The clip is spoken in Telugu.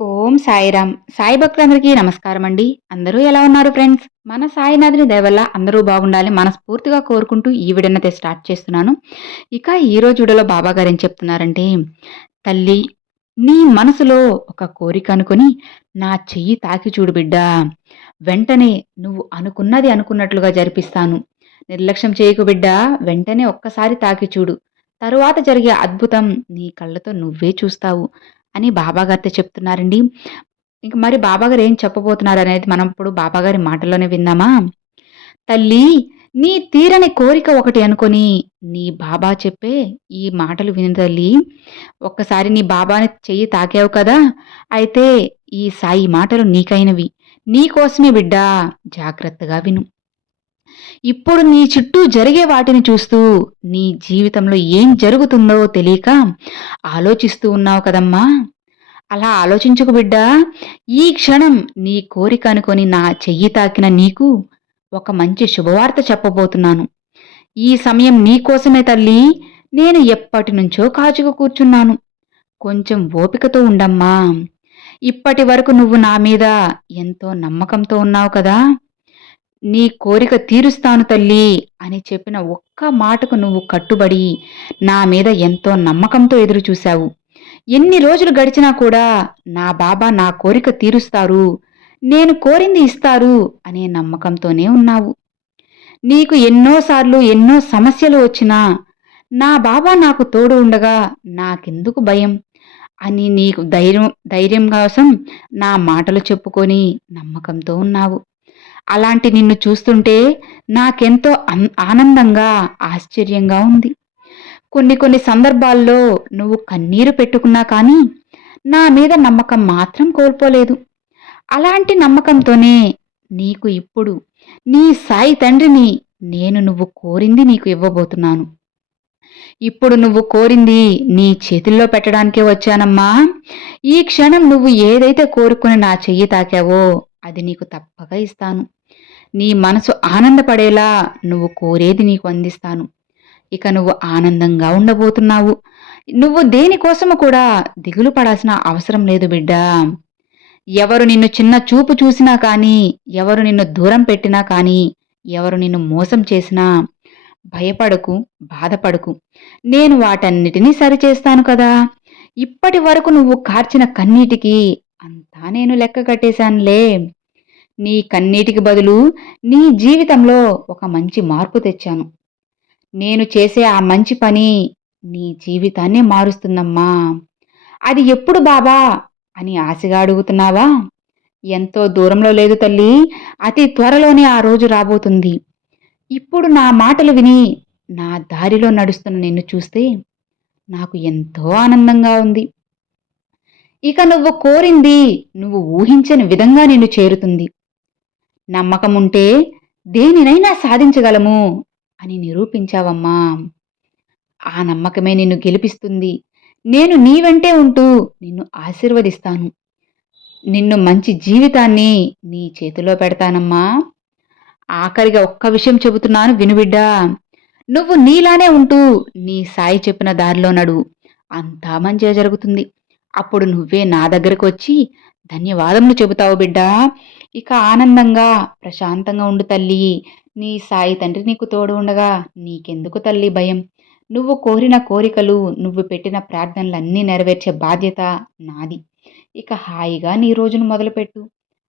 ఓం సాయిరామ్. సాయి భక్తులందరికీ నమస్కారం అండి. అందరూ ఎలా ఉన్నారు ఫ్రెండ్స్? మన సాయినాథుని దయవల్ల అందరూ బాగుండాలి మనస్ఫూర్తిగా కోరుకుంటూ ఈ విడనైతే స్టార్ట్ చేస్తున్నాను. ఇక ఈ రోజు వీడియోలో బాబా గారు ఏం చెప్తున్నారంటే తల్లి నీ మనసులో ఒక కోరిక అనుకుని నా చెయ్యి తాకి చూడు బిడ్డా. వెంటనే నువ్వు అనుకున్నది అనుకున్నట్లుగా జరిపిస్తాను. నిర్లక్ష్యం చేయకు బిడ్డా. వెంటనే ఒక్కసారి తాకి చూడు. తరువాత జరిగే అద్భుతం నీ కళ్ళతో నువ్వే చూస్తావు. అని బాబాగారితో చెప్తున్నారండి. ఇంక మరి బాబాగారు ఏం చెప్పబోతున్నారు అనేది మనం ఇప్పుడు బాబాగారి మాటల్లోనే విందామా? తల్లి నీ తీరని కోరిక ఒకటి అనుకొని నీ బాబా చెప్పే ఈ మాటలు విని తల్లి. ఒక్కసారి నీ బాబాని చెయ్యి తాకావు కదా? అయితే ఈ సాయి మాటలు నీకైనవి. నీకోసమే బిడ్డా జాగ్రత్తగా విను. ఇప్పుడు నీ చుట్టూ జరిగే వాటిని చూస్తూ నీ జీవితంలో ఏం జరుగుతుందో తెలియక ఆలోచిస్తూ ఉన్నావు కదమ్మా. అలా ఆలోచించుకు బిడ్డా. ఈ క్షణం నీ కోరిక అనుకొని నా చెయ్యి తాకిన నీకు ఒక మంచి శుభవార్త చెప్పబోతున్నాను. ఈ సమయం నీకోసమే తల్లి. నేను ఎప్పటి నుంచో కాచుకు కూర్చున్నాను. కొంచెం ఓపికతో ఉండమ్మా. ఇప్పటి వరకు నువ్వు నా మీద ఎంతో నమ్మకంతో ఉన్నావు కదా. నీ కోరిక తీరుస్తాను తల్లి అని చెప్పిన ఒక్క మాటకు నువ్వు కట్టుబడి నా మీద ఎంతో నమ్మకంతో ఎదురు చూశావు. ఎన్ని రోజులు గడిచినా కూడా నా బాబా నా కోరిక తీరుస్తారు నేను కోరింది ఇస్తారు అనే నమ్మకంతోనే ఉన్నావు. నీకు ఎన్నోసార్లు ఎన్నో సమస్యలు వచ్చినా నా బాబా నాకు తోడు ఉండగా నాకెందుకు భయం అని నీకు ధైర్యం ధైర్యం కోసం నా మాటలు చెప్పుకొని నమ్మకంతో ఉన్నావు. అలాంటి నిన్ను చూస్తుంటే నాకెంతో ఆనందంగా ఆశ్చర్యంగా ఉంది. కొన్ని కొన్ని సందర్భాల్లో నువ్వు కన్నీరు పెట్టుకున్నా కానీ నా మీద నమ్మకం మాత్రం కోల్పోలేదు. అలాంటి నమ్మకంతోనే నీకు ఇప్పుడు నీ సాయి తండ్రిని నేను నువ్వు కోరింది నీకు ఇవ్వబోతున్నాను. ఇప్పుడు నువ్వు కోరింది నీ చేతుల్లో పెట్టడానికే వచ్చానమ్మా. ఈ క్షణం నువ్వు ఏదైతే కోరుకుని నా చెయ్యి తాకావో అది నీకు తప్పక ఇస్తాను. నీ మనసు ఆనందపడేలా నువ్వు కోరేది నీకు అందిస్తాను. ఇక నువ్వు ఆనందంగా ఉండబోతున్నావు. నువ్వు దేనికోసము కూడా దిగులు పడాల్సిన అవసరం లేదు బిడ్డా. ఎవరు నిన్ను చిన్న చూపు చూసినా కానీ ఎవరు నిన్ను దూరం పెట్టినా కానీ ఎవరు నిన్ను మోసం చేసినా భయపడకు బాధపడకు. నేను వాటన్నిటినీ సరిచేస్తాను కదా. ఇప్పటి వరకు నువ్వు కార్చిన కన్నీటికి అంతా నేను లెక్క కట్టేశానులే. నీ కన్నీటికి బదులు నీ జీవితంలో ఒక మంచి మార్పు తెచ్చాను. నేను చేసే ఆ మంచి పని నీ జీవితాన్నే మారుస్తుందమ్మా. అది ఎప్పుడు బాబా? అని ఆశగా అడుగుతున్నావా? ఎంతో దూరంలో లేదు తల్లి అతి త్వరలోనే ఆ రోజు రాబోతుంది. ఇప్పుడు నా మాటలు విని నా దారిలో నడుస్తున్న నిన్ను చూస్తే నాకు ఎంతో ఆనందంగా ఉంది. ఇక నువ్వు కోరింది నువ్వు ఊహించని విధంగా నిన్ను చేరుతుంది. నమ్మకం ఉంటే దేనినైనా సాధించగలము అని నిరూపించావమ్మా. ఆ నమ్మకమే నిన్ను గెలిపిస్తుంది. నేను నీ వెంటే ఉంటూ నిన్ను ఆశీర్వదిస్తాను. నిన్ను మంచి జీవితాన్ని నీ చేతిలో పెడతానమ్మా. ఆఖరిగా ఒక్క విషయం చెబుతున్నాను వినుబిడ్డా నువ్వు నీలానే ఉంటూ నీ సాయి చెప్పిన దారిలో నడు. అంతా మంచిగా జరుగుతుంది. అప్పుడు నువ్వే నా దగ్గరకు వచ్చి ధన్యవాదములు చెబుతావు బిడ్డా. ఇక ఆనందంగా ప్రశాంతంగా ఉండు తల్లి. నీ సాయి తండ్రి నీకు తోడు ఉండగా నీకెందుకు తల్లి భయం? నువ్వు కోరిన కోరికలు నువ్వు పెట్టిన ప్రార్థనలన్నీ నెరవేర్చే బాధ్యత నాది. ఇక హాయిగా నీ రోజును మొదలుపెట్టు.